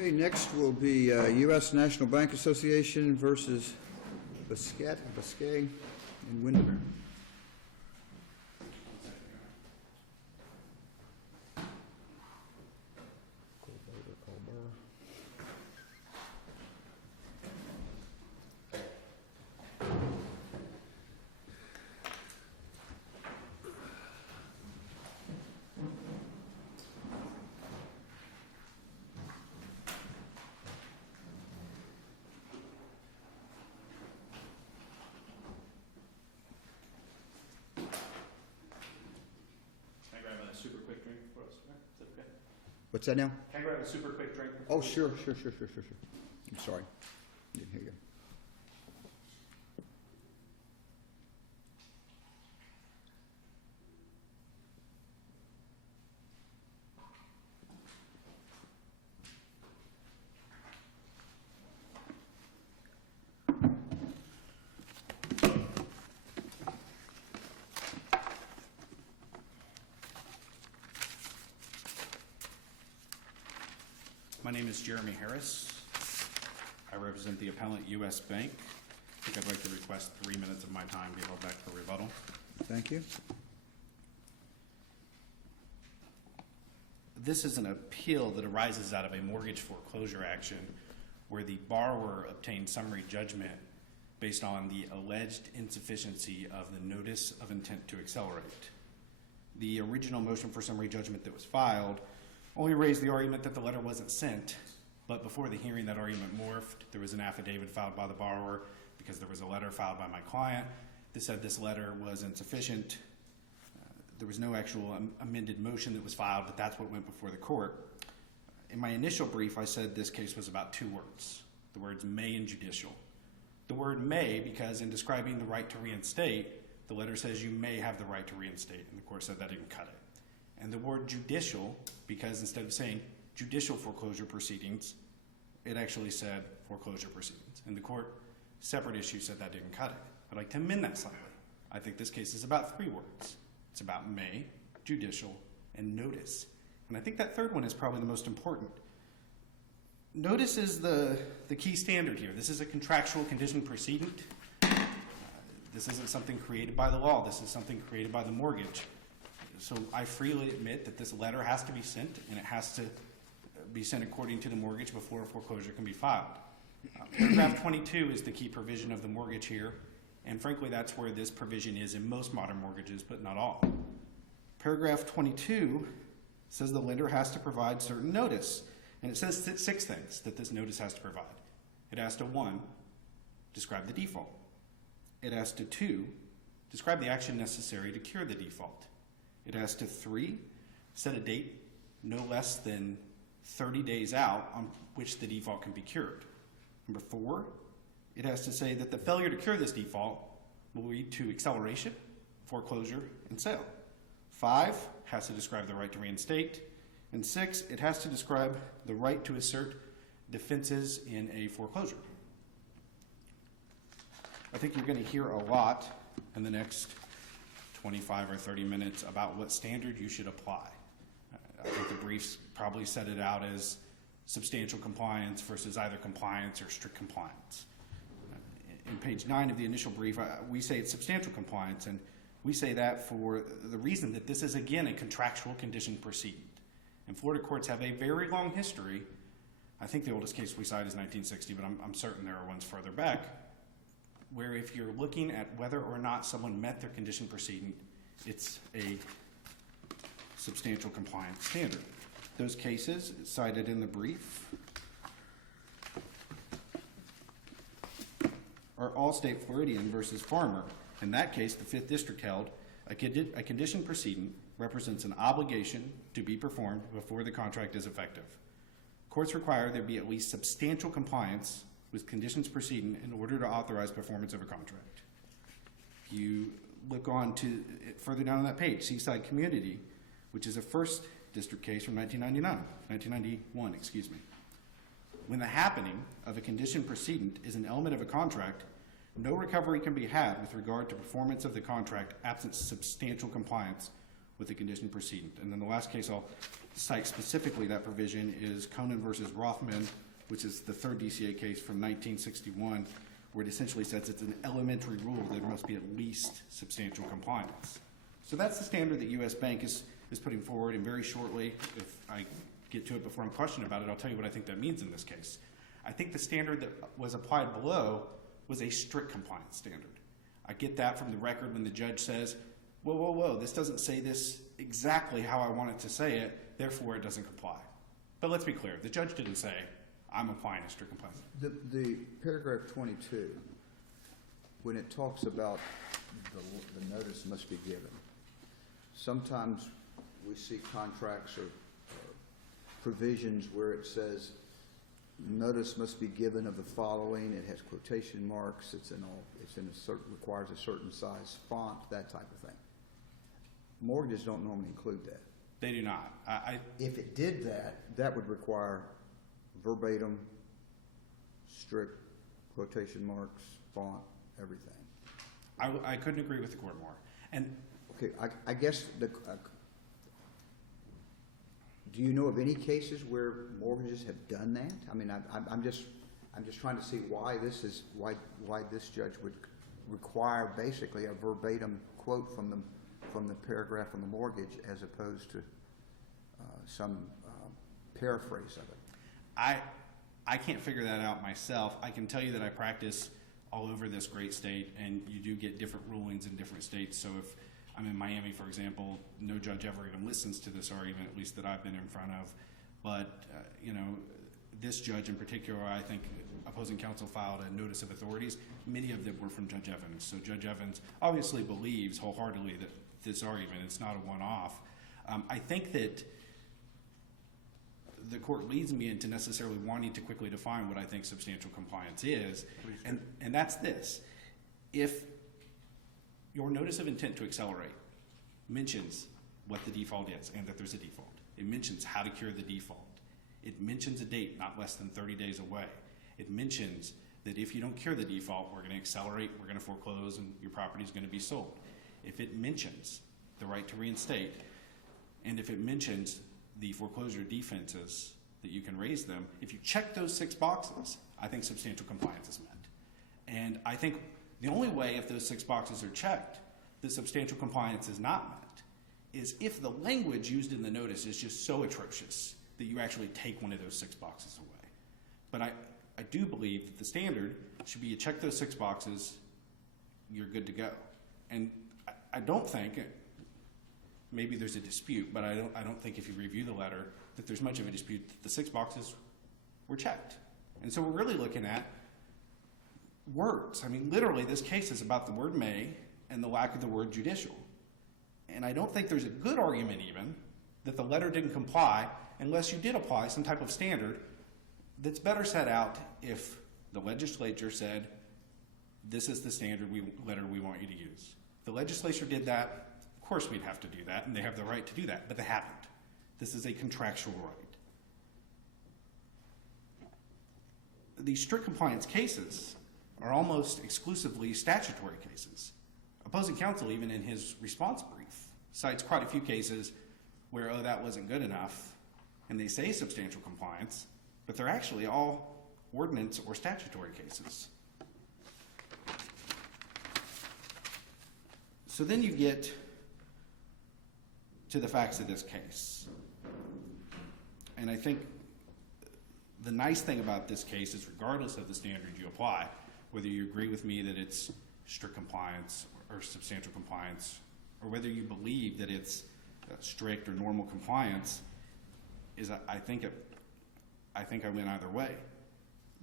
Okay, next will be U.S. National Bank Association versus Busquets and Weidner. Can I grab a super quick drink for us? Is that okay? What's that now? Can I grab a super quick drink? Oh, sure. I'm sorry. Didn't hear you. My name is Jeremy Harris. I represent the Appellate U.S. Bank. I think I'd like to request 3 minutes of my time be held back for rebuttal. Thank you. This is an appeal that arises out of a mortgage foreclosure action where the borrower obtained summary judgment based on the alleged insufficiency of the notice of intent to accelerate. The original motion for summary judgment that was filed only raised the argument that the letter wasn't sent, but before the hearing that argument morphed. There was an affidavit filed by the borrower because there was a letter filed by my client that said this letter was insufficient. There was no actual amended motion that was filed, but that's what went before the court. In my initial brief, I said this case was about 2 words, the words may and judicial. The word may because in describing the right to reinstate, the letter says you may have the right to reinstate, and the court said that didn't cut it. And the word judicial, because instead of saying judicial foreclosure proceedings, it actually said foreclosure proceedings. And the court, separate issue, said that didn't cut it. I'd like to amend that slightly. I think this case is about 3 words. It's about may, judicial, and notice. And I think that third one is probably the most important. Notice is the key standard here. This is a contractual condition precedent. This isn't something created by the law. This is something created by the mortgage. So I freely admit that this letter has to be sent, and it has to be sent according to the mortgage before a foreclosure can be filed. Paragraph 22 is the key provision of the mortgage here, and frankly that's where this provision is in most modern mortgages, but not all. Paragraph 22 says the lender has to provide certain notice, and it says 6 things that this notice has to provide. It has to 1, describe the default. It has to 2, describe the action necessary to cure the default. It has to 3, set a date no less than 30 days out on which the default can be cured. Number 4, it has to say that the failure to cure this default will lead to acceleration, foreclosure, and sale. 5 has to describe the right to reinstate. And 6, it has to describe the right to assert defenses in a foreclosure. I think you're going to hear a lot in the next 25 or 30 minutes about what standard you should apply. I think the briefs probably set it out as substantial compliance versus either compliance or strict compliance. In page 9 of the initial brief, we say it's substantial compliance, and we say that for the reason that this is, again, a contractual condition precedent. And Florida courts have a very long history. I think the oldest case we cite is 1960, but I'm certain there are ones further back, where if you're looking at whether or not someone met their condition precedent, it's a substantial compliance standard. Those cases cited in the brief are Allstate Floridian versus Farmer. In that case, the 5th District held a condition precedent represents an obligation to be performed before the contract is effective. Courts require there be at least substantial compliance with conditions precedent in order to authorize performance of a contract. If you look on to further down on that page, Seaside Community, which is a 1st District case from 1991, excuse me. When the happening of a condition precedent is an element of a contract, no recovery can be had with regard to performance of the contract absent substantial compliance with the condition precedent. And then the last case I'll cite specifically that provision is Conan versus Rothman, which is the third DCA case from 1961, where it essentially says it's an elementary rule that there must be at least substantial compliance. So that's the standard that U.S. Bank is putting forward, and very shortly, if I get to it before I'm questioned about it, I'll tell you what I think that means in this case. I think the standard that was applied below was a strict compliance standard. I get that from the record when the judge says, whoa, whoa, whoa, this doesn't say this exactly how I want it to say it, therefore it doesn't comply. But let's be clear, the judge didn't say, I'm applying a strict compliance. The paragraph 22, when it talks about the notice must be given, sometimes we see contracts or provisions where it says notice must be given of the following. It has quotation marks. It's in a certain, requires a certain size font, that type of thing. Mortgages don't normally include that. They do not. If it did that, that would require verbatim, strict quotation marks, font, everything. I couldn't agree with the court more. And okay, I guess do you know of any cases where mortgages have done that? I mean, I'm just trying to see why this judge would require basically a verbatim quote from the paragraph on the mortgage as opposed to some paraphrase of it. I can't figure that out myself. I can tell you that I practice all over this great state, and you do get different rulings in different states. So if I'm in Miami, for example, no judge ever even listens to this argument, at least that I've been in front of. But, this judge in particular, I think opposing counsel filed a notice of authorities. Many of them were from Judge Evans. So Judge Evans obviously believes wholeheartedly that this argument is not a one-off. I think that the court leads me into necessarily wanting to quickly define what I think substantial compliance is, and that's this. If your notice of intent to accelerate mentions what the default is and that there's a default, it mentions how to cure the default, it mentions a date not less than 30 days away, it mentions that if you don't cure the default, we're going to accelerate, we're going to foreclose, and your property is going to be sold. If it mentions the right to reinstate, and if it mentions the foreclosure defenses that you can raise them, if you check those 6 boxes, I think substantial compliance is met. And I think the only way, if those 6 boxes are checked, that substantial compliance is not met, is if the language used in the notice is just so atrocious that you actually take one of those 6 boxes away. But I do believe that the standard should be you check those 6 boxes, you're good to go. And I don't think, maybe there's a dispute, but I don't think if you review the letter that there's much of a dispute that the 6 boxes were checked. And so we're really looking at words. I mean, literally, this case is about the word may and the lack of the word judicial. And I don't think there's a good argument even that the letter didn't comply unless you did apply some type of standard that's better set out if the legislature said, this is the standard letter we want you to use. The legislature did that. Of course we'd have to do that, and they have the right to do that, but they haven't. This is a contractual right. These strict compliance cases are almost exclusively statutory cases. Opposing counsel, even in his response brief, cites quite a few cases where, that wasn't good enough, and they say substantial compliance, but they're actually all ordinance or statutory cases. So then you get to the facts of this case. And I think the nice thing about this case is regardless of the standard you apply, whether you agree with me that it's strict compliance or substantial compliance, or whether you believe that it's strict or normal compliance, is I think I win either way.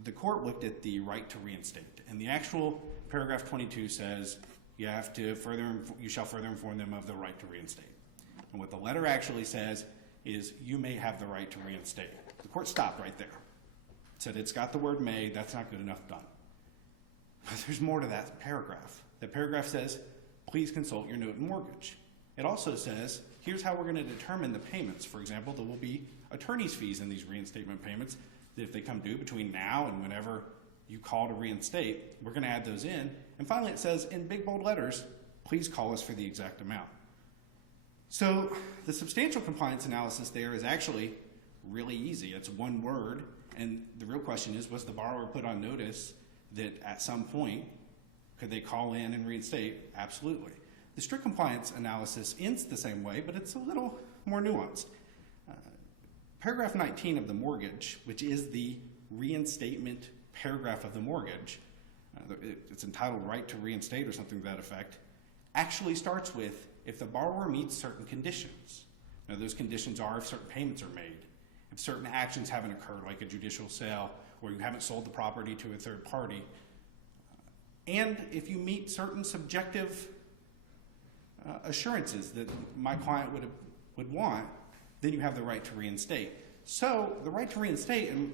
The court looked at the right to reinstate, and the actual paragraph 22 says you shall further inform them of the right to reinstate. And what the letter actually says is you may have the right to reinstate. The court stopped right there. Said it's got the word may, that's not good enough, done. But there's more to that paragraph. The paragraph says, please consult your note and mortgage. It also says, here's how we're going to determine the payments. For example, there will be attorney's fees in these reinstatement payments that if they come due between now and whenever you call to reinstate, we're going to add those in. And finally, it says in big bold letters, please call us for the exact amount. So the substantial compliance analysis there is actually really easy. It's one word, and the real question is, was the borrower put on notice that at some point could they call in and reinstate? Absolutely. The strict compliance analysis ends the same way, but it's a little more nuanced. Paragraph 19 of the mortgage, which is the reinstatement paragraph of the mortgage, it's entitled Right to Reinstate or something to that effect, actually starts with if the borrower meets certain conditions. Now, those conditions are if certain payments are made, if certain actions haven't occurred, like a judicial sale, or you haven't sold the property to a third party, and if you meet certain subjective assurances that my client would want, then you have the right to reinstate. So the right to reinstate, in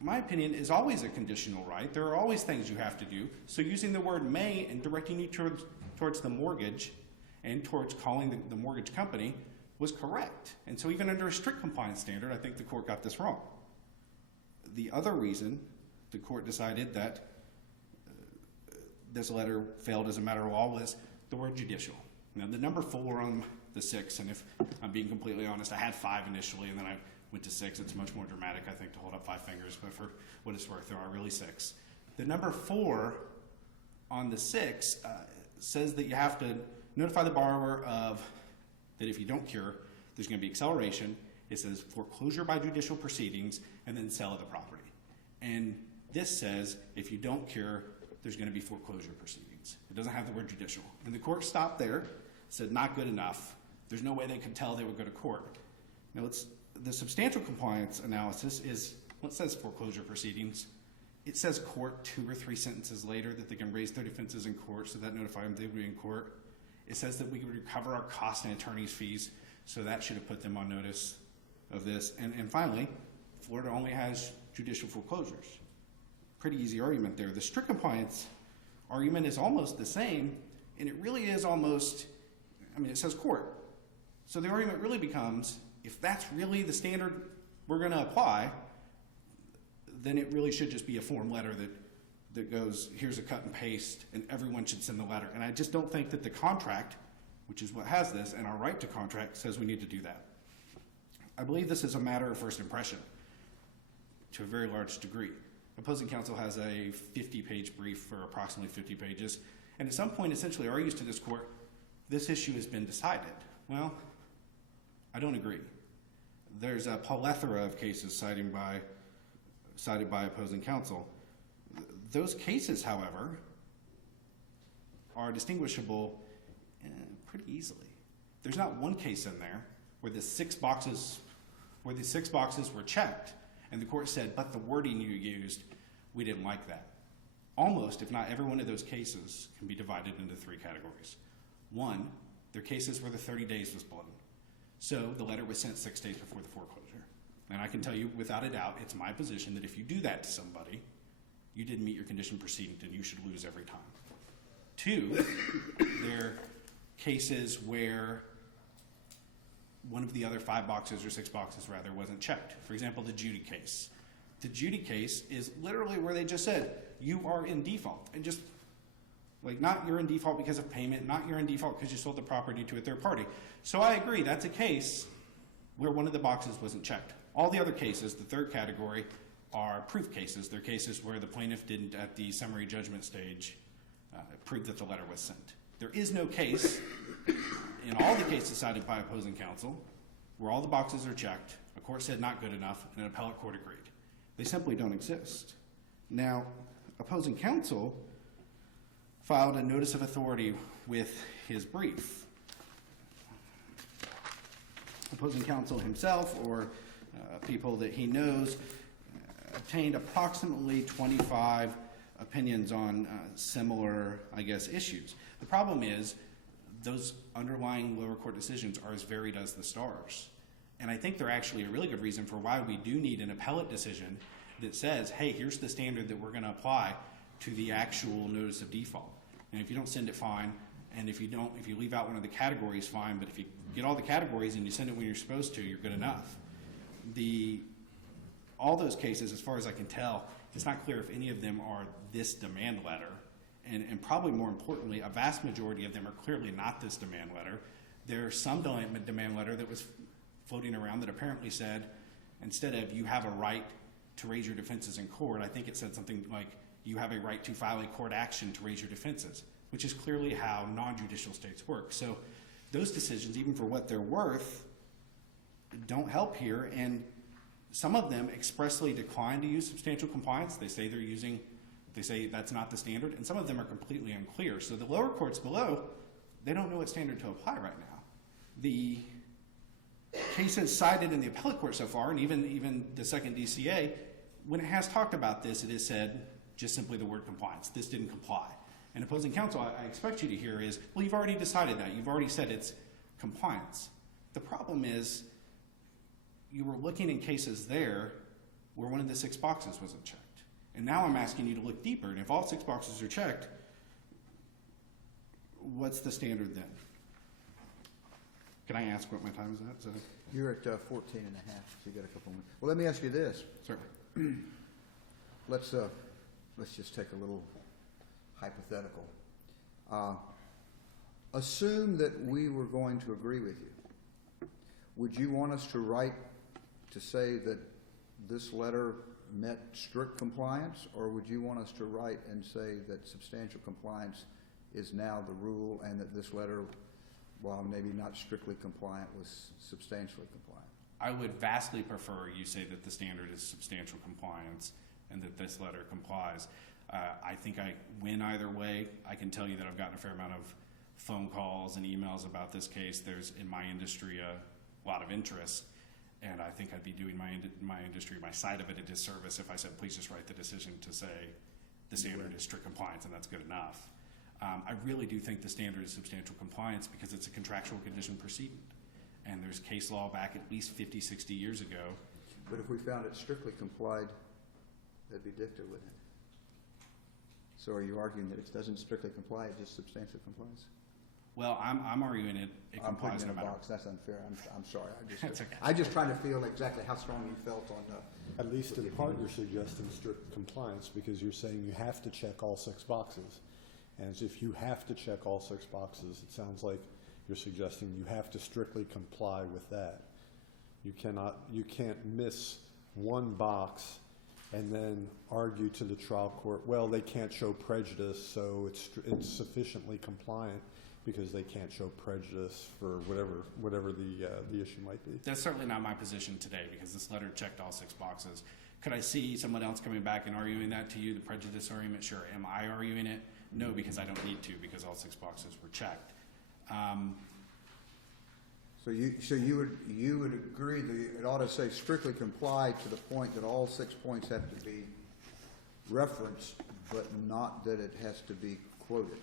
my opinion, is always a conditional right. There are always things you have to do. So using the word may and directing you towards the mortgage and towards calling the mortgage company was correct. And so even under a strict compliance standard, I think the court got this wrong. The other reason the court decided that this letter failed as a matter of law was the word judicial. Now, the number 4 on the 6, and if I'm being completely honest, I had 5 initially, and then I went to 6. It's much more dramatic, I think, to hold up 5 fingers, but for what it's worth, there are really 6. The number 4 on the 6 says that you have to notify the borrower of that if you don't cure, there's going to be acceleration. It says foreclosure by judicial proceedings, and then sale of the property. And this says if you don't cure, there's going to be foreclosure proceedings. It doesn't have the word judicial. And the court stopped there, said not good enough. There's no way they could tell they would go to court. Now, the substantial compliance analysis is, what says foreclosure proceedings? It says court 2 or 3 sentences later that they can raise their defenses in court, so that notified them they would be in court. It says that we could recover our costs and attorney's fees, so that should have put them on notice of this. And finally, Florida only has judicial foreclosures. Pretty easy argument there. The strict compliance argument is almost the same, and it really is almost, it says court. So the argument really becomes, if that's really the standard we're going to apply, then it really should just be a form letter that goes, here's a cut and paste, and everyone should send the letter. And I just don't think that the contract, which is what has this, and our right to contract, says we need to do that. I believe this is a matter of first impression to a very large degree. Opposing counsel has a 50-page brief for approximately 50 pages, and at some point essentially argues to this court, this issue has been decided. Well, I don't agree. There's a plethora of cases cited by opposing counsel. Those cases, however, are distinguishable pretty easily. There's not one case in there where the 6 boxes were checked, and the court said, but the wording you used, we didn't like that. Almost, if not every one of those cases, can be divided into 3 categories. 1, they're cases where the 30 days was blown. So the letter was sent 6 days before the foreclosure. And I can tell you without a doubt, it's my position that if you do that to somebody, you didn't meet your condition precedent and you should lose every time. 2, they're cases where one of the other 5 boxes or 6 boxes rather wasn't checked. For example, the Judy case. The Judy case is literally where they just said, you are in default. And just like not you're in default because of payment, not you're in default because you sold the property to a third party. So I agree, that's a case where one of the boxes wasn't checked. All the other cases, the third category, are proof cases. They're cases where the plaintiff didn't, at the summary judgment stage, prove that the letter was sent. There is no case in all the cases cited by opposing counsel where all the boxes are checked, a court said not good enough, and an appellate court agreed. They simply don't exist. Now, opposing counsel filed a notice of authority with his brief. Opposing counsel himself or people that he knows obtained approximately 25 opinions on similar, issues. The problem is those underlying lower court decisions are as varied as the stars. And I think they're actually a really good reason for why we do need an appellate decision that says, hey, here's the standard that we're going to apply to the actual notice of default. And if you don't send it, fine. And if you leave out one of the categories, fine. But if you get all the categories and you send it when you're supposed to, you're good enough. All those cases, as far as I can tell, it's not clear if any of them are this demand letter. And probably more importantly, a vast majority of them are clearly not this demand letter. There's some demand letter that was floating around that apparently said, instead of you have a right to raise your defenses in court, I think it said something like you have a right to file a court action to raise your defenses, which is clearly how non-judicial states work. So those decisions, even for what they're worth, don't help here, and some of them expressly decline to use substantial compliance. They say that's not the standard, and some of them are completely unclear. So the lower courts below, they don't know what standard to apply right now. The cases cited in the appellate court so far, and even the second DCA, when it has talked about this, it has said just simply the word compliance. This didn't comply. And opposing counsel, I expect you to hear is, well, you've already decided that. You've already said it's compliance. The problem is you were looking in cases there where one of the 6 boxes wasn't checked. And now I'm asking you to look deeper. And if all 6 boxes are checked, what's the standard then? Can I ask what my time is at? You're at 14 and a half, so you got a couple minutes. Well, let me ask you this. Certainly. Let's just take a little hypothetical. Assume that we were going to agree with you. Would you want us to write to say that this letter met strict compliance, or would you want us to write and say that substantial compliance is now the rule and that this letter, while maybe not strictly compliant, was substantially compliant? I would vastly prefer you say that the standard is substantial compliance and that this letter complies. I think I win either way. I can tell you that I've gotten a fair amount of phone calls and emails about this case. There's, in my industry, a lot of interest, and I think I'd be doing my industry, my side of it, a disservice if I said, please just write the decision to say the standard is strict compliance, and that's good enough. I really do think the standard is substantial compliance because it's a contractual condition precedent, and there's case law back at least 50, 60 years ago. But if we found it strictly complied, that'd be dicta, wouldn't it? So are you arguing that it doesn't strictly comply, it just substantially complies? Well, I'm arguing it I'm putting complies in no a matter. box. That's unfair. I'm sorry. That's okay. I just trying to feel exactly how strong you felt on At least in part, you're suggesting strict compliance because you're saying you have to check all 6 boxes. And if you have to check all 6 boxes, it sounds like you're suggesting you have to strictly comply with that. You can't miss one box and then argue to the trial court, well, they can't show prejudice, so it's sufficiently compliant because they can't show prejudice for whatever the issue might be. That's certainly not my position today because this letter checked all 6 boxes. Could I see someone else coming back and arguing that to you, the prejudice argument? Sure. Am I arguing it? No, because I don't need to because all 6 boxes were checked. So you would agree that it ought to say strictly comply to the point that all 6 points have to be referenced, but not that it has to be quoted.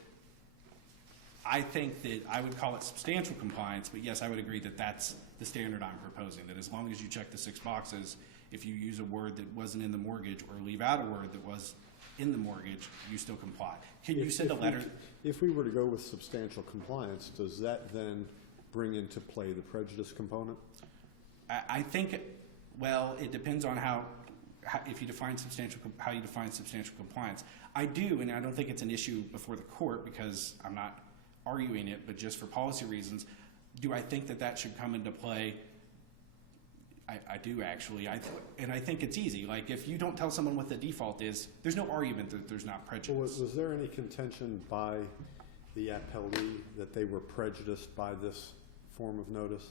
I think that I would call it substantial compliance, but yes, I would agree that that's the standard I'm proposing, that as long as you check the 6 boxes, if you use a word that wasn't in the mortgage or leave out a word that was in the mortgage, you still comply. Can you send a letter? If we were to go with substantial compliance, does that then bring into play the prejudice component? I think, well, it depends on how you define substantial compliance. I do, and I don't think it's an issue before the court because I'm not arguing it, but just for policy reasons, do I think that should come into play? I do actually, and I think it's easy. Like if you don't tell someone what the default is, there's no argument that there's not prejudice. Well, was there any contention by the appellee that they were prejudiced by this form of notice?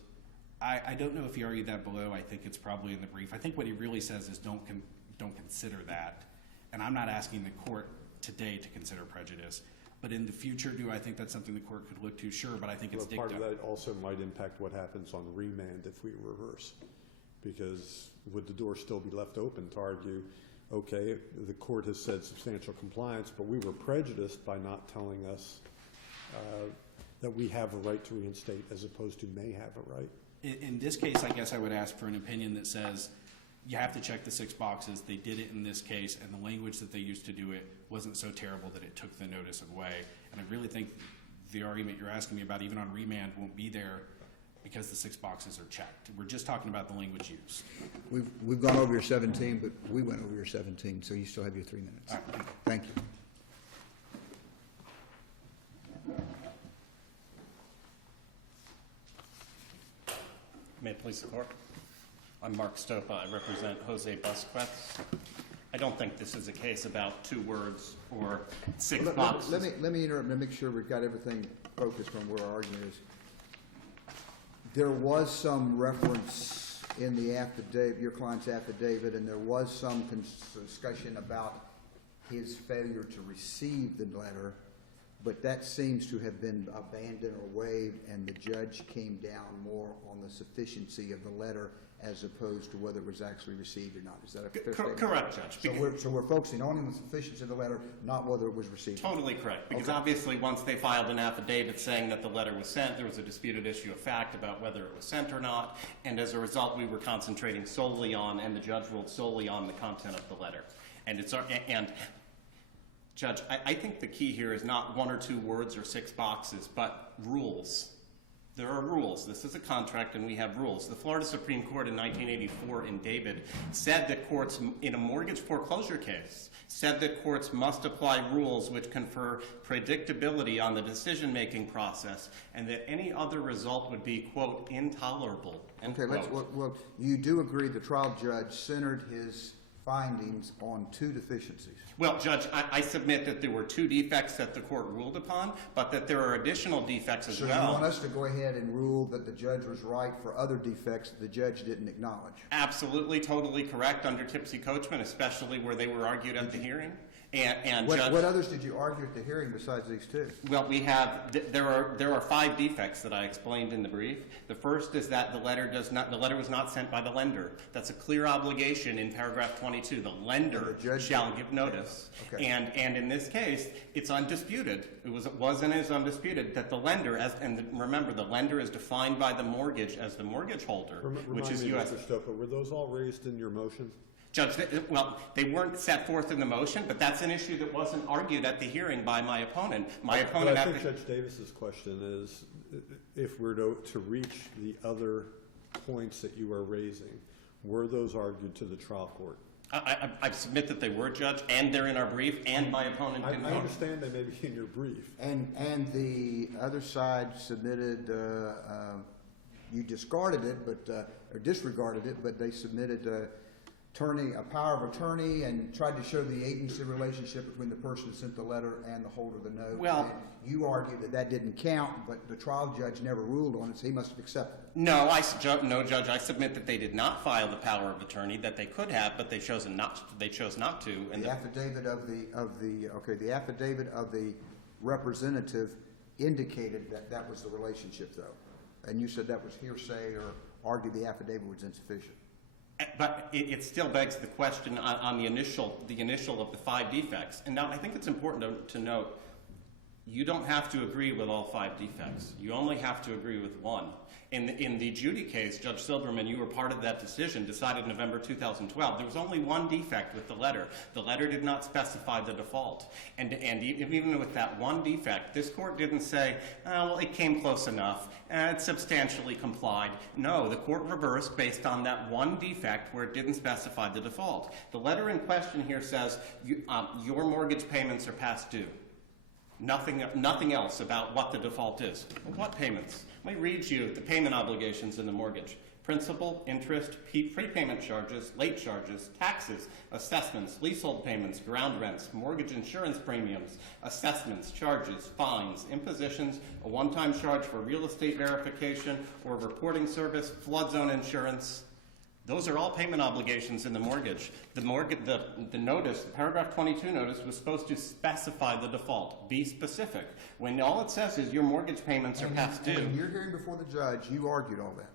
I don't know if he argued that below. I think it's probably in the brief. I think what he really says is don't consider that, and I'm not asking the court today to consider prejudice. But in the future, do I think that's something the court could look to? Sure, but I think it's dicta. Part of that also might impact what happens on remand if we reverse. Because would the door still be left open to argue, okay, the court has said substantial compliance, but we were prejudiced by not telling us that we have a right to reinstate as opposed to may have a right? In this case, I guess I would ask for an opinion that says you have to check the 6 boxes. They did it in this case, and the language that they used to do it wasn't so terrible that it took the notice away. And I really think the argument you're asking me about, even on remand, won't be there because the 6 boxes are checked. We're just talking about the language used. We've gone over your 17, but we went over your 17, so you still have your 3 minutes. All right. Thank you. May it please the court. I'm Mark Stopa. I represent Jose Busquets. I don't think this is a case about 2 words or 6 boxes. Let me interrupt and make sure we've got everything focused on where our argument is. There was some reference in the affidavit, your client's affidavit, and there was some discussion about his failure to receive the letter, but that seems to have been abandoned or waived, and the judge came down more on the sufficiency of the letter as opposed to whether it was actually received or not. Is that a fair statement? Correct, Judge. So we're focusing only on the sufficiency of the letter, not whether it was received. Totally correct, because obviously once they filed an affidavit saying that the letter was sent, there was a disputed issue of fact about whether it was sent or not, and as a result we were concentrating solely on, and the judge ruled solely on, the content of the letter. And Judge, I think the key here is not 1 or 2 words or 6 boxes, but rules. There are rules. This is a contract and we have rules. The Florida Supreme Court in 1984 in David said that courts, in a mortgage foreclosure case, said that courts must apply rules which confer predictability on the decision-making process and that any other result would be, quote, intolerable, end quote. Well, you do agree the trial judge centered his findings on 2 deficiencies. Well, Judge, I submit that there were 2 defects that the court ruled upon, but that there are additional defects as well. So you want us to go ahead and rule that the judge was right for other defects that the judge didn't acknowledge? Absolutely, totally correct under tipsy coachman, especially where they were argued at the hearing. And what Judge, others did you argue at the hearing besides these 2? well, we have there are 5 defects that I explained in the brief. The first is that the letter was not sent by the lender. That's a clear obligation in paragraph 22. The lender shall give notice. Okay. And in this case, it's undisputed. It was and is undisputed that the lender, remember, the lender is defined by the mortgage as the mortgage holder, which is U.S. Mr. Stopa, were those all raised in your motion? Judge, they weren't set forth in the motion, but that's an issue that wasn't argued at the hearing by my opponent. I think Judge Davis's question is, if we're to reach the other points that you are raising, were those argued to the trial court? I submit that they were, Judge, and they're in our brief, and my opponent didn't. I understand they may be in your brief. And the other side submitted, you discarded it, or disregarded it, but they submitted a power of attorney and tried to show the agency relationship between the person who sent the letter and the holder of the note. Well, and you argued that that didn't count, but the trial judge never ruled on it, so he must have accepted it. No, Judge. I submit that they did not file the power of attorney, that they could have, but they chose not to. And the affidavit of the representative indicated that that was the relationship, though, and you said that was hearsay or argued the affidavit was insufficient. But it still begs the question on the initial of the 5 defects. And now I think it's important to note, you don't have to agree with all 5 defects. You only have to agree with 1. In the Judy case, Judge Silberman, you were part of that decision, decided November 2012. There was only 1 defect with the letter. The letter did not specify the default. And even with that 1 defect, this court didn't say, well, it came close enough, it substantially complied. No, the court reversed based on that 1 defect where it didn't specify the default. The letter in question here says, your mortgage payments are past due. Nothing else about what the default is. Well, what payments? Let me read you the payment obligations in the mortgage. Principal, interest, prepayment charges, late charges, taxes, assessments, leasehold payments, ground rents, mortgage insurance premiums, assessments, charges, fines, impositions, a one-time charge for real estate verification or reporting service, flood zone insurance. Those are all payment obligations in the mortgage. The notice, the paragraph 22 notice, was supposed to specify the default, be specific. When all it says is your mortgage payments are past due. And you're hearing before the judge, you argued all that.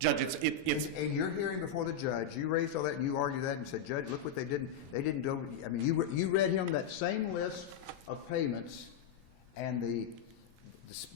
Judge, it's and you're hearing before the judge, you raised all that and you argued that and said, Judge, look what they didn't go. I mean, you read him that same list of payments and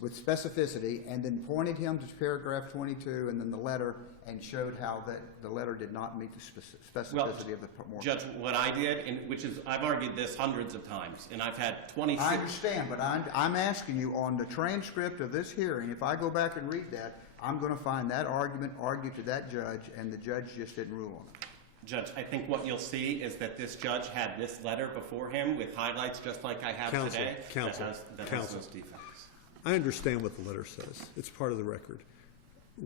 with specificity, and then pointed him to paragraph 22 and then the letter, and showed how that the letter did not meet the specificity of the mortgage. Judge, what I did, which is I've argued this hundreds of times, and I've had 26. I understand, but I'm asking you on the transcript of this hearing, if I go back and read that, I'm going to find that argument argued to that judge, and the judge just didn't rule on it. Judge, I think what you'll see is that this judge had this letter before him with highlights just like I have today. Counsel. That has those defects. I understand what the letter says. It's part of the record.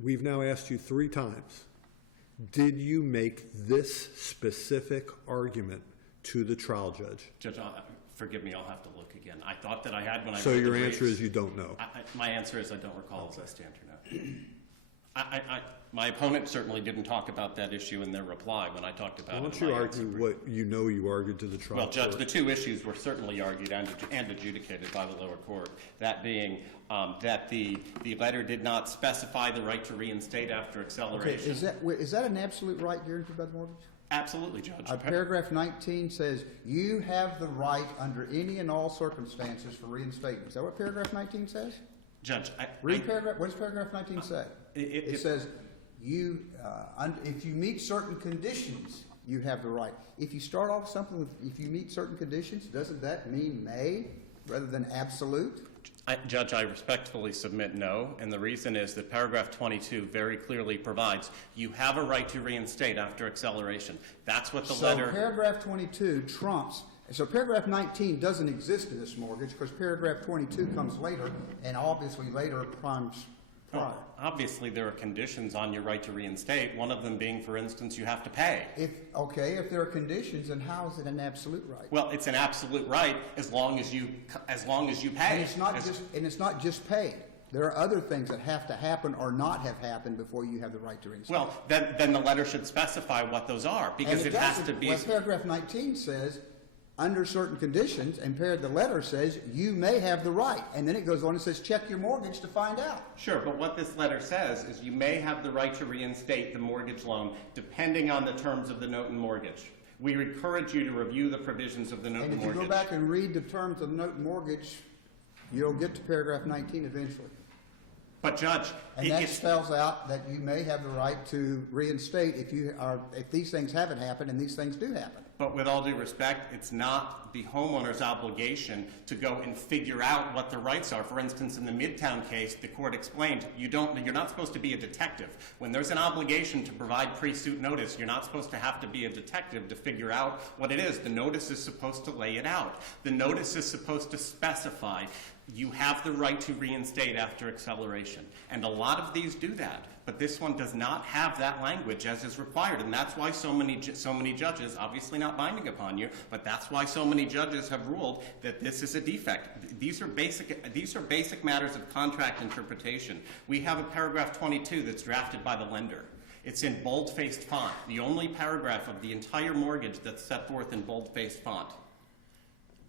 we've now asked you 3 times, did you make this specific argument to the trial judge? Judge, forgive me, I'll have to look again. I thought that I had when I So read the your briefs. answer is you don't know? My answer is I don't recall as I stand here now. My opponent certainly didn't talk about that issue in their reply when I talked about Why it. don't in you my argue answer. what you know you argued to the trial Well, Judge, court? the 2 issues were certainly argued and adjudicated by the lower court. That being that the letter did not specify the right to reinstate after Okay, acceleration. is that an absolute right guaranteed by the mortgage? Absolutely, Judge. Paragraph 19 says, you have the right under any and all circumstances for reinstatement. Is that what paragraph 19 says? Judge, Read paragraph, what does paragraph 19 say? It says, if you meet certain conditions, you have the right. If you start off something with, if you meet certain conditions, doesn't that mean may rather than absolute? Judge, I respectfully submit no, and the reason is that paragraph 22 very clearly provides you have a right to reinstate after acceleration. That's what the letter... So paragraph 22 trumps, so paragraph 19 doesn't exist in this mortgage because paragraph 22 comes later and obviously later primes prior. Obviously, there are conditions on your right to reinstate, one of them being, for instance, you have to pay. If there are conditions, then how is it an absolute right? Well, it's an absolute right as long as you pay. And it's not just paid. There are other things that have to happen or not have happened before you have the right to reinstate. Well, then the letter should specify what those are, because it has to be... Well, paragraph 19 says, under certain conditions, and the letter says, you may have the right. And then it goes on and says, check your mortgage to find out. Sure, but what this letter says is you may have the right to reinstate the mortgage loan depending on the terms of the note and mortgage. We encourage you to review the provisions of the note and mortgage. And if you go back and read the terms of the note and mortgage, you'll get to paragraph 19 eventually. But Judge, and that spells out that you may have the right to reinstate if these things haven't happened and these things do happen. But with all due respect, it's not the homeowner's obligation to go and figure out what the rights are. For instance, in the Midtown case, the court explained you're not supposed to be a detective. When there's an obligation to provide pre-suit notice, you're not supposed to have to be a detective to figure out what it is. The notice is supposed to lay it out. The notice is supposed to specify you have the right to reinstate after acceleration. And a lot of these do that. But this one does not have that language as is required. And that's why so many judges, obviously not binding upon you, but that's why so many judges have ruled that this is a defect. These are basic matters of contract interpretation. We have a paragraph 22 that's drafted by the lender. It's in bold-faced font, the only paragraph of the entire mortgage that's set forth in bold-faced font.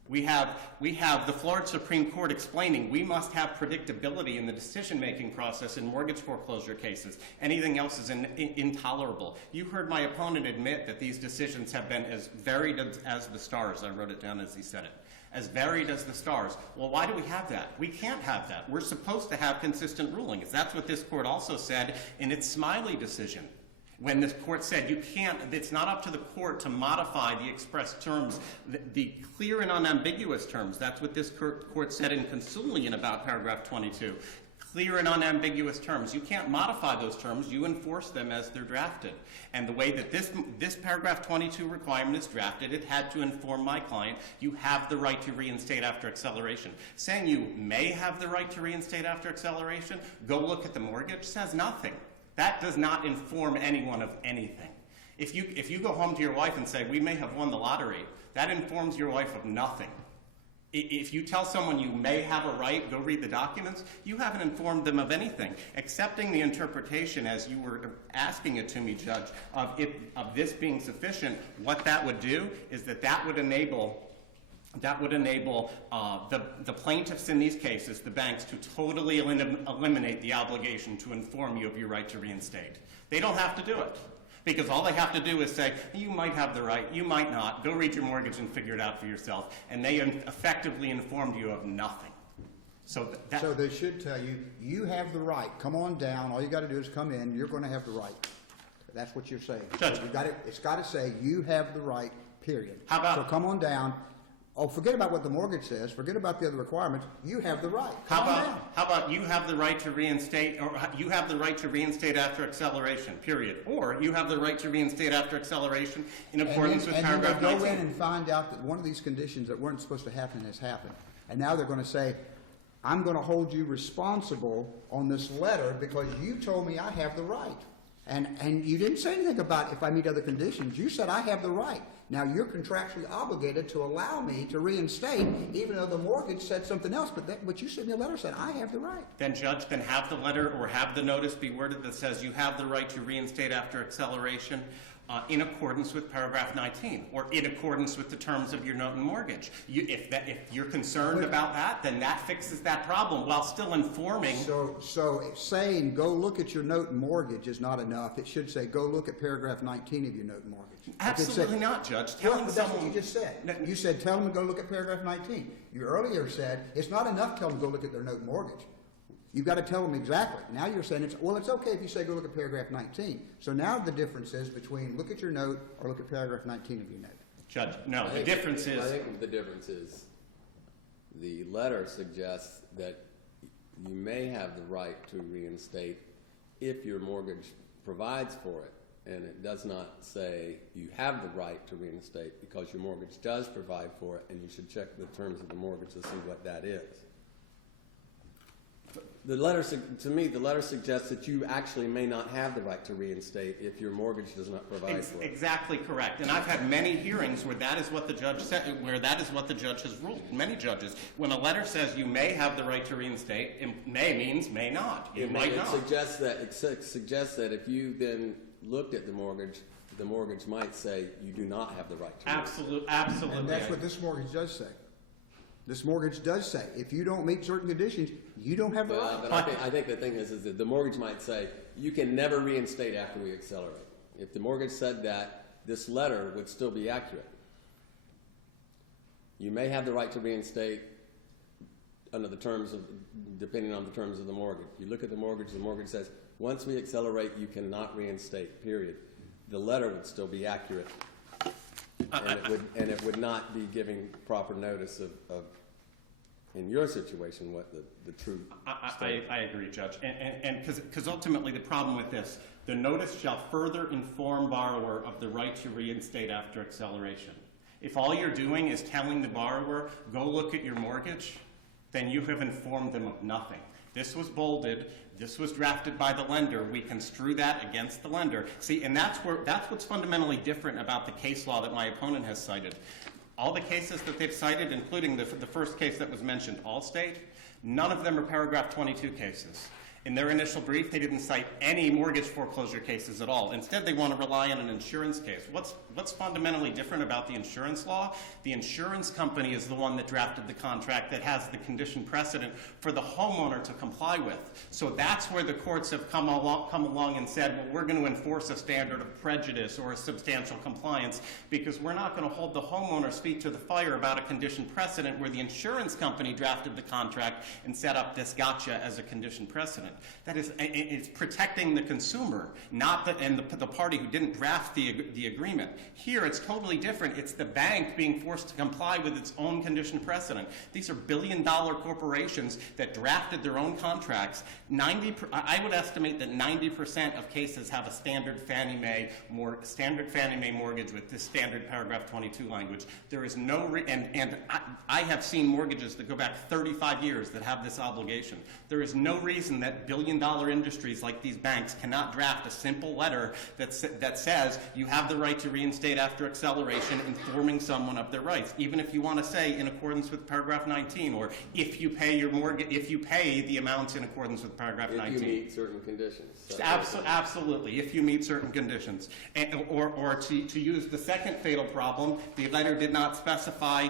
We have the Florida Supreme Court explaining we must have predictability in the decision-making process in mortgage foreclosure cases. Anything else is intolerable. You heard my opponent admit that these decisions have been as varied as the stars. I wrote it down as he said it. As varied as the stars. Well, why do we have that? We can't have that. We're supposed to have consistent rulings. That's what this court also said in its Smiley decision. When this court said it's not up to the court to modify the express terms, the clear and unambiguous terms. That's what this court said in Konsulian about paragraph 22. Clear and unambiguous terms. You can't modify those terms. You enforce them as they're drafted. And the way that this paragraph 22 requirement is drafted, it had to inform my client, you have the right to reinstate after acceleration. Saying you may have the right to reinstate after acceleration, go look at the mortgage, says nothing. That does not inform anyone of anything. If you go home to your wife and say, we may have won the lottery, that informs your wife of nothing. If you tell someone you may have a right, go read the documents, you haven't informed them of anything. Accepting the interpretation as you were asking it to me, Judge, of this being sufficient, what that would do is that would enable the plaintiffs in these cases, the banks, to totally eliminate the obligation to inform you of your right to reinstate. They don't have to do it. Because all they have to do is say, you might have the right, you might not, go read your mortgage and figure it out for yourself. And they effectively informed you of nothing. So they should tell you, you have the right. Come on down. All you got to do is come in. You're going to have the right. That's what you're saying. Judge. It's got to say, you have the right, period. How about... So come on down. Oh, forget about what the mortgage says. Forget about the other requirements. You have the right. How about you have the right to reinstate, or you have the right to reinstate after acceleration, period. Or you have the right to reinstate after acceleration in accordance with paragraph 19. And then they go in and find out that one of these conditions that weren't supposed to happen has happened. And now they're going to say, I'm going to hold you responsible on this letter because you told me I have the right. And you didn't say anything about if I meet other conditions. You said I have the right. Now, you're contractually obligated to allow me to reinstate, even though the mortgage said something else. But what you said in the letter said, I have the right. Then, Judge, then have the letter or have the notice be worded that says you have the right to reinstate after acceleration in accordance with paragraph 19 or in accordance with the terms of your note and mortgage. If you're concerned about that, then that fixes that problem while still informing. So saying go look at your note and mortgage is not enough. It should say go look at paragraph 19 of your note and mortgage. Absolutely not, Judge. Telling that's what you just said. You said tell them to go look at paragraph 19. You earlier said it's not enough to tell them to go look at their note and mortgage. You've got to tell them exactly. Now you're saying it's okay if you say go look at paragraph 19. So now the difference is between look at your note or look at paragraph 19 of your note. Judge, no, the difference is... I think the difference is the letter suggests that you may have the right to reinstate if your mortgage provides for it. And it does not say you have the right to reinstate because your mortgage does provide for it, and you should check the terms of the mortgage to see what that is. The letter, to me, the letter suggests that you actually may not have the right to reinstate if your mortgage does not provide for it. Exactly correct. And I've had many hearings where that is what the judge said, where that is what the judge has ruled. Many judges, when a letter says you may have the right to reinstate, may means may not. You might not. It suggests that if you then looked at the mortgage might say you do not have the right to reinstate. Absolutely. And that's what this mortgage does say. This mortgage does say, if you don't meet certain conditions, you don't have the right. But I think the thing is that the mortgage might say, you can never reinstate after we accelerate. If the mortgage said that, this letter would still be accurate. You may have the right to reinstate under the terms of, depending on the terms of the mortgage. You look at the mortgage says, once we accelerate, you cannot reinstate, period. The letter would still be accurate. And it would not be giving proper notice of in your situation, what the true state. I agree, Judge. And because ultimately the problem with this, the notice shall further inform borrower of the right to reinstate after acceleration. If all you're doing is telling the borrower, go look at your mortgage, then you have informed them of nothing. This was bolded. This was drafted by the lender. We construe that against the lender. See, and that's what's fundamentally different about the case law that my opponent has cited. All the cases that they've cited, including the first case that was mentioned, Allstate, none of them are paragraph 22 cases. In their initial brief, they didn't cite any mortgage foreclosure cases at all. Instead, they want to rely on an insurance case. What's fundamentally different about the insurance law? The insurance company is the one that drafted the contract that has the condition precedent for the homeowner to comply with. So that's where the courts have come along and said, well, we're going to enforce a standard of prejudice or a substantial compliance because we're not going to hold the homeowner's feet to the fire about a condition precedent where the insurance company drafted the contract and set up this gotcha as a condition precedent. That is, it's protecting the consumer, not the party who didn't draft the agreement. Here, it's totally different. It's the bank being forced to comply with its own condition precedent. These are billion-dollar corporations that drafted their own contracts. I would estimate that 90% of cases have a standard Fannie Mae mortgage with this standard paragraph 22 language. There is no and I have seen mortgages that go back 35 years that have this obligation. There is no reason that billion-dollar industries like these banks cannot draft a simple letter that says you have the right to reinstate after acceleration, informing someone of their rights, even if you want to say in accordance with paragraph 19, or if you pay your mortgage, if you pay the amounts in accordance with paragraph 19. If you meet certain conditions. Absolutely, if you meet certain conditions. Or to use the second fatal problem, the letter did not specify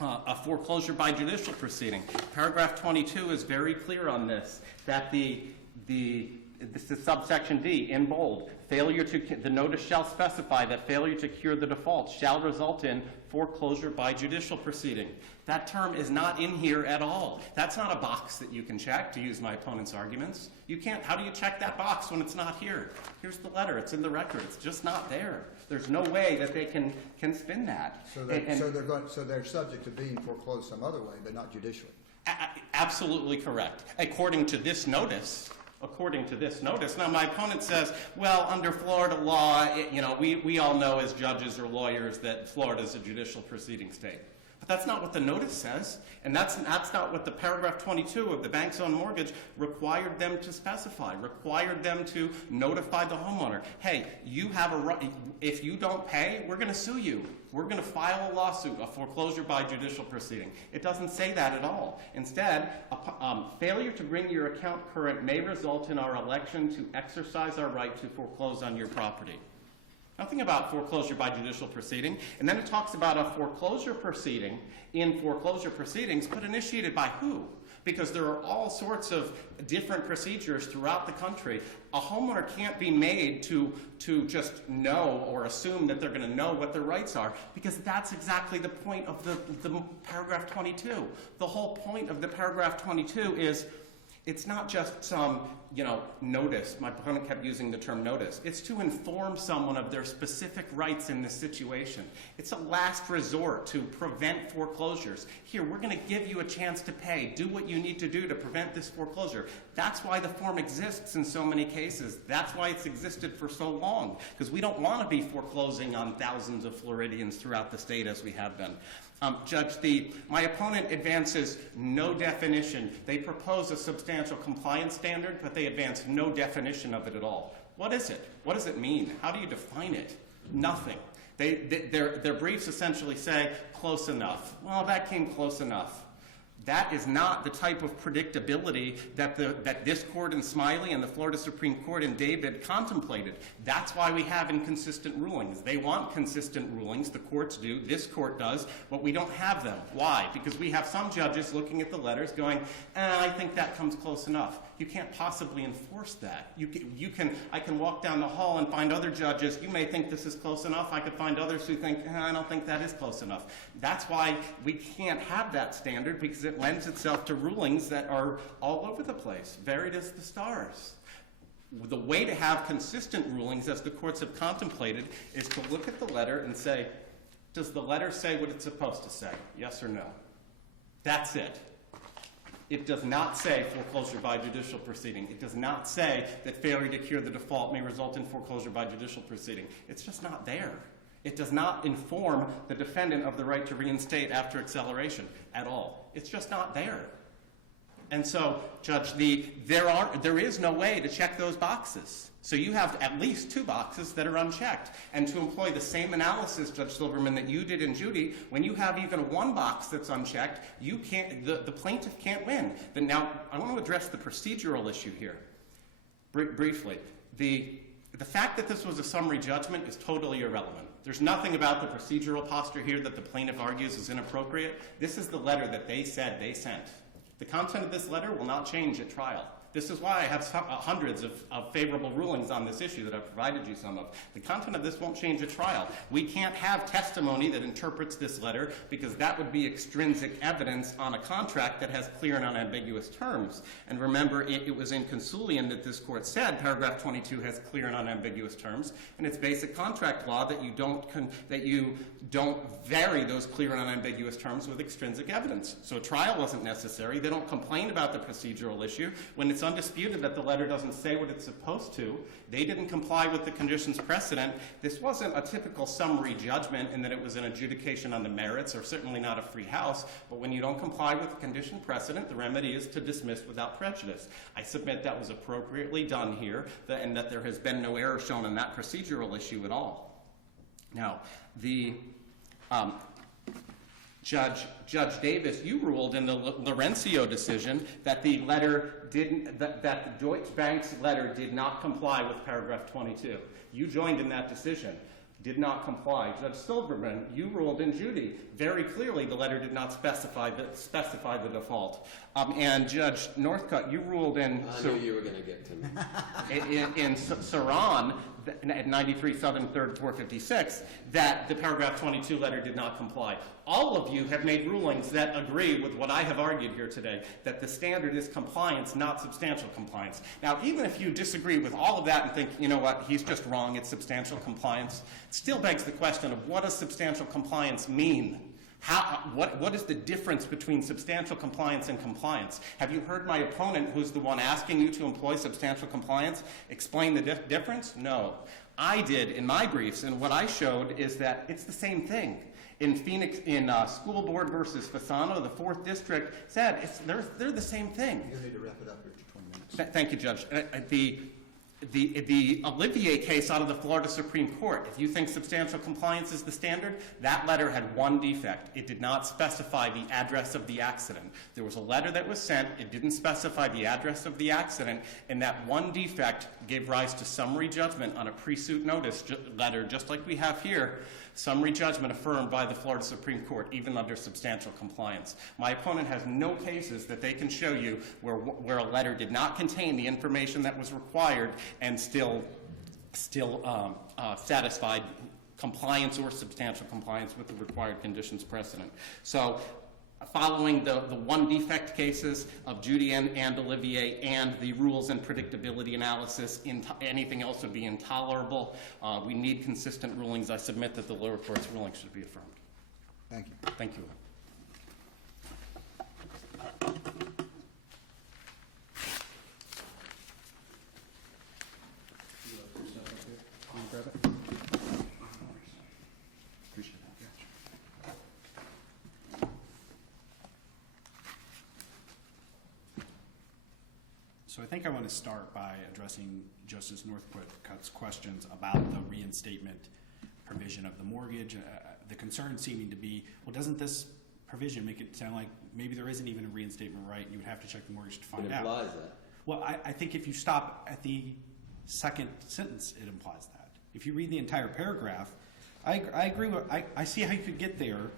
a foreclosure by judicial proceeding. Paragraph 22 is very clear on this, that this is subsection D in bold. The notice shall specify that failure to cure the default shall result in foreclosure by judicial proceeding. That term is not in here at all. That's not a box that you can check, to use my opponent's arguments. You can't. How do you check that box when it's not here? Here's the letter. It's in the record. It's just not there. There's no way that they can spin that. So they're subject to being foreclosed some other way, but not judicially. Absolutely correct. According to this notice. Now, my opponent says, well, under Florida law, we all know as judges or lawyers that Florida is a judicial proceeding state. But that's not what the notice says, and that's not what the paragraph 22 of the bank's own mortgage required them to specify, required them to notify the homeowner. Hey, you have a right, if you don't pay, we're going to sue you. We're going to file a lawsuit, a foreclosure by judicial proceeding. It doesn't say that at all. Instead, failure to bring your account current may result in our election to exercise our right to foreclose on your property. Nothing about foreclosure by judicial proceeding. And then it talks about a foreclosure proceeding in foreclosure proceedings, but initiated by who? Because there are all sorts of different procedures throughout the country. A homeowner can't be made to just know or assume that they're going to know what their rights are, because that's exactly the point of the paragraph 22. The whole point of the paragraph 22 is it's not just some, notice. My opponent kept using the term notice. It's to inform someone of their specific rights in this situation. It's a last resort to prevent foreclosures. Here, we're going to give you a chance to pay. Do what you need to do to prevent this foreclosure. That's why the form exists in so many cases. That's why it's existed for so long, because we don't want to be foreclosing on thousands of Floridians throughout the state as we have been. Judge, my opponent advances no definition. They propose a substantial compliance standard, but they advance no definition of it at all. What is it? What does it mean? How do you define it? Nothing. Their briefs essentially say, close enough. Well, that came close enough. That is not the type of predictability that this court in Smiley and the Florida Supreme Court in David contemplated. That's why we have inconsistent rulings. They want consistent rulings. The courts do. This court does. But we don't have them. Why? Because we have some judges looking at the letters going, I think that comes close enough. You can't possibly enforce that. I can walk down the hall and find other judges. You may think this is close enough. I could find others who think, I don't think that is close enough. That's why we can't have that standard, because it lends itself to rulings that are all over the place, varied as the stars. The way to have consistent rulings, as the courts have contemplated, is to look at the letter and say, does the letter say what it's supposed to say? Yes or no? That's it. It does not say foreclosure by judicial proceeding. It does not say that failure to cure the default may result in foreclosure by judicial proceeding. It's just not there. It does not inform the defendant of the right to reinstate after acceleration at all. It's just not there. And so, Judge, there is no way to check those boxes. So you have at least two boxes that are unchecked. And to employ the same analysis, Judge Silverman, that you did in Judy, when you have even one box that's unchecked, you can't, the plaintiff can't win. But now, I want to address the procedural issue here briefly. The fact that this was a summary judgment is totally irrelevant. There's nothing about the procedural posture here that the plaintiff argues is inappropriate. This is the letter that they said they sent. The content of this letter will not change at trial. This is why I have hundreds of favorable rulings on this issue that I've provided you some of. The content of this won't change at trial. We can't have testimony that interprets this letter, because that would be extrinsic evidence on a contract that has clear and unambiguous terms. And remember, it was in Konsulian that this court said paragraph 22 has clear and unambiguous terms, and it's basic contract law that you don't vary those clear and unambiguous terms with extrinsic evidence. So a trial wasn't necessary. They don't complain about the procedural issue. When it's undisputed that the letter doesn't say what it's supposed to, they didn't comply with the conditions precedent. This wasn't a typical summary judgment in that it was an adjudication on the merits, or certainly not a free house. But when you don't comply with the condition precedent, the remedy is to dismiss without prejudice. I submit that was appropriately done here, and that there has been no error shown in that procedural issue at all. Now, Judge Davis, you ruled in the Laurencio decision that the Deutsche Bank's letter did not comply with paragraph 22. You joined in that decision. Did not comply. Judge Silverman, you ruled in Judy. Very clearly, the letter did not specify the default. And Judge Northcutt, you ruled in... I knew you were going to get to me. in Saran, at 93 Southern 3rd 456, that the paragraph 22 letter did not comply. All of you have made rulings that agree with what I have argued here today, that the standard is compliance, not substantial compliance. Now, even if you disagree with all of that and think, you know what, he's just wrong, it's substantial compliance, it still begs the question of what does substantial compliance mean? What is the difference between substantial compliance and compliance? Have you heard my opponent, who's the one asking you to employ substantial compliance, explain the difference? No. I did in my briefs, and what I showed is that it's the same thing. in Phoenix, in School Board versus Fasano, the 4th District said they're the same thing. You need to wrap it up here to 20 minutes. Thank you, Judge. The Olivier case out of the Florida Supreme Court, if you think substantial compliance is the standard, that letter had one defect. It did not specify the address of the accident. There was a letter that was sent. It didn't specify the address of the accident, and that one defect gave rise to summary judgment on a pre-suit notice letter, just like we have here. Summary judgment affirmed by the Florida Supreme Court, even under substantial compliance. My opponent has no cases that they can show you where a letter did not contain the information that was required and still satisfied compliance or substantial compliance with the required conditions precedent. So, following the one defect cases of Judy and Olivier and the rules and predictability analysis, anything else would be intolerable. We need consistent rulings. I submit that the lower court's ruling should be affirmed. Thank you. Thank you. So I think I want to start by addressing Justice Northcott's questions about the reinstatement provision of the mortgage. The concern seeming to be, well, doesn't this provision make it sound like maybe there isn't even a reinstatement right and you would have to check the mortgage to find It out? implies that. Well, I think if you stop at the second sentence, it implies that. If you read the entire paragraph, I agree with, I see how you could get there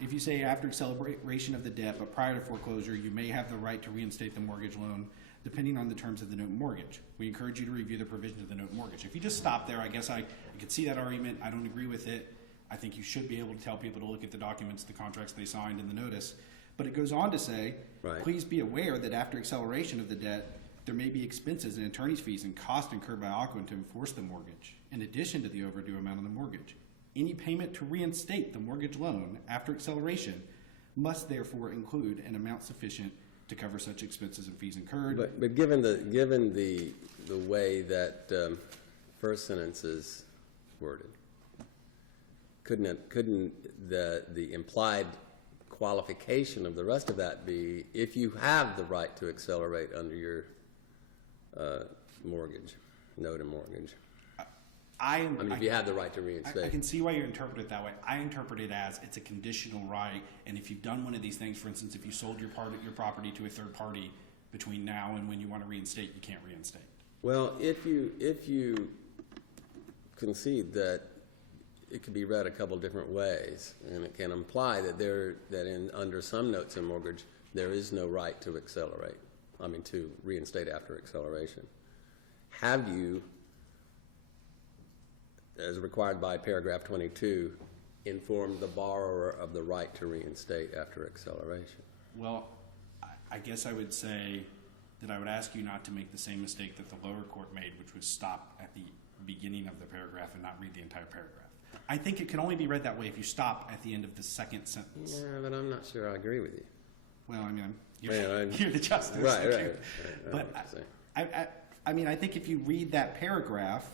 if you say after acceleration of the debt, but prior to foreclosure, you may have the right to reinstate the mortgage loan depending on the terms of the note mortgage. We encourage you to review the provisions of the note mortgage. If you just stop there, I guess I could see that argument. I don't agree with it. I think you should be able to tell people to look at the documents, the contracts they signed in the notice. But it goes on to say, Right. Please be aware that after acceleration of the debt, there may be expenses and attorney's fees and costs incurred by Ocwen to enforce the mortgage, in addition to the overdue amount of the mortgage. Any payment to reinstate the mortgage loan after acceleration must therefore include an amount sufficient to cover such expenses and fees incurred. But given the way that first sentence is worded, couldn't the implied qualification of the rest of that be if you have the right to accelerate under your mortgage, note and mortgage? I mean, if you have the right to reinstate. I can see why you interpret it that way. I interpret it as it's a conditional right, and if you've done one of these things, for instance, if you sold your property to a third party between now and when you want to reinstate, you can't reinstate. Well, if you concede that it could be read a couple different ways, and it can imply that under some notes and mortgage there is no right to accelerate. I mean, to reinstate after acceleration. Have you, as required by paragraph 22, informed the borrower of the right to reinstate after acceleration? Well, I guess I would say that I would ask you not to make the same mistake that the lower court made, which was stop at the beginning of the paragraph and not read the entire paragraph. I think it can only be read that way if you stop at the end of the second sentence. Yeah, but I'm not sure I agree with you. Well, I mean, Yeah, you're the justice. Right. But I mean, I think if you read that paragraph,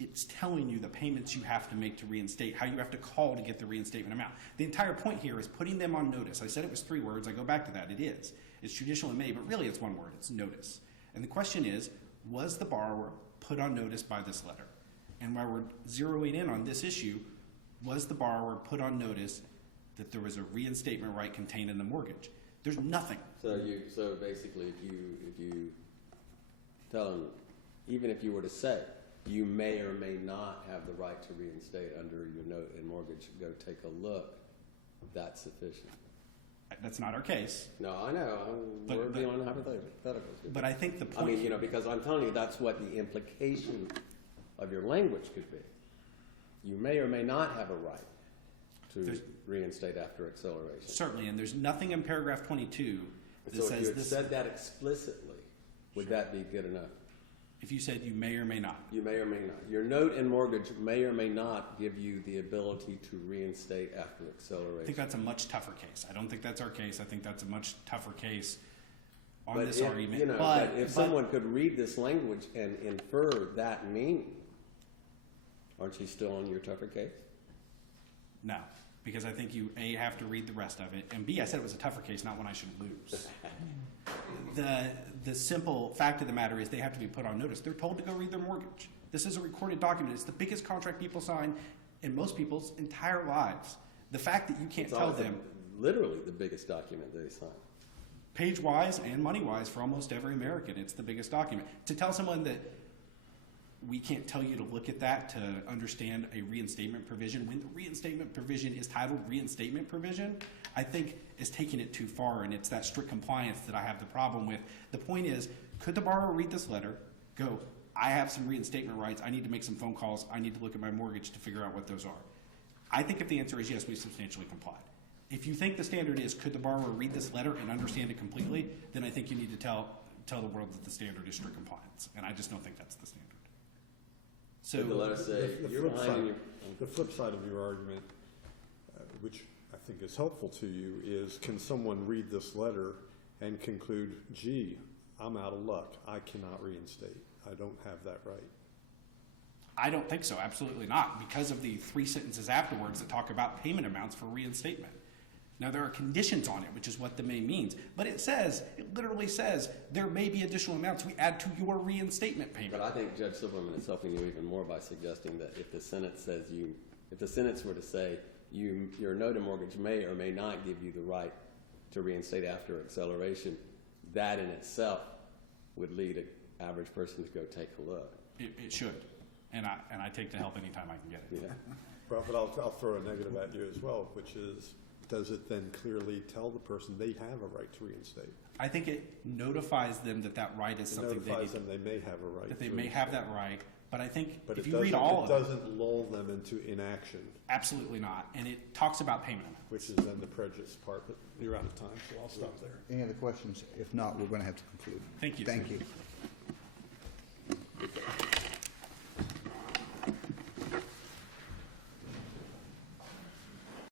it's telling you the payments you have to make to reinstate, how you have to call to get the reinstatement amount. The entire point here is putting them on notice. I said it was 3 words. I go back to that. It is. It's judicial and may, but really it's 1 word. It's notice. And the question is, was the borrower put on notice by this letter? And while we're zeroing in on this issue, was the borrower put on notice that there was a reinstatement right contained in the mortgage? There's nothing. So basically, if you tell them, even if you were to say, you may or may not have the right to reinstate under your note and mortgage, go take a look, that's sufficient. That's not our case. No, I know. We're beyond hypotheticals. But I think the point... I mean, because I'm telling you, that's what the implication of your language could be. You may or may not have a right to reinstate after acceleration. Certainly, and there's nothing in paragraph 22 that so says if you had this... said that explicitly, would that be good enough? If you said you may or may not. You may or may not. Your note and mortgage may or may not give you the ability to reinstate after acceleration. I think that's a much tougher case. I don't think that's our case. I think that's a much tougher case on this argument. But if someone could read this language and infer that meaning, aren't you still on your tougher case? No, because I think you, A, have to read the rest of it, and B, I said it was a tougher case, not one I should lose. The simple fact of the matter is they have to be put on notice. They're told to go read their mortgage. This is a recorded document. It's the biggest contract people sign in most people's entire lives. The fact that you can't It's tell always them, literally the biggest document they sign. page-wise and money-wise, for almost every American, it's the biggest document. To tell someone that we can't tell you to look at that to understand a reinstatement provision, when the reinstatement provision is titled reinstatement provision, I think is taking it too far, and it's that strict compliance that I have the problem with. The point is, could the borrower read this letter, go, I have some reinstatement rights, I need to make some phone calls, I need to look at my mortgage to figure out what those are? I think if the answer is yes, we substantially complied. If you think the standard is, could the borrower read this letter and understand it completely, then I think you need to tell the world that the standard is strict compliance, and I just don't think that's the standard. So Did the letter say, The you're flip behind side- in your... The flip side of your argument, which I think is helpful to you, is can someone read this letter and conclude, gee, I'm out of luck, I cannot reinstate, I don't have that right? I don't think so, absolutely not, because of the 3 sentences afterwards that talk about payment amounts for reinstatement. Now, there are conditions on it, which is what the may means, but it literally says, there may be additional amounts we add to your reinstatement payment. But I think Judge Silverman is helping you even more by suggesting that if the sentence says if the sentence were to say your note and mortgage may or may not give you the right to reinstate after acceleration, that in itself would lead an average person to go take a look. It should, and I take the help anytime I can get it. Yeah. Well, but I'll throw a negative at you as well, which is, does it then clearly tell the person they have a right to reinstate? I think it notifies them that that right is It something they notifies need, them they may have a right that they to may have reinstate. that right, but I think But if it you read all of it, doesn't lull them into inaction, absolutely not, and it talks about payment amounts. which is then the prejudice part, but you're out of time, so I'll stop there. Any other questions? If not, we're going to have to conclude. Thank you. Thank you.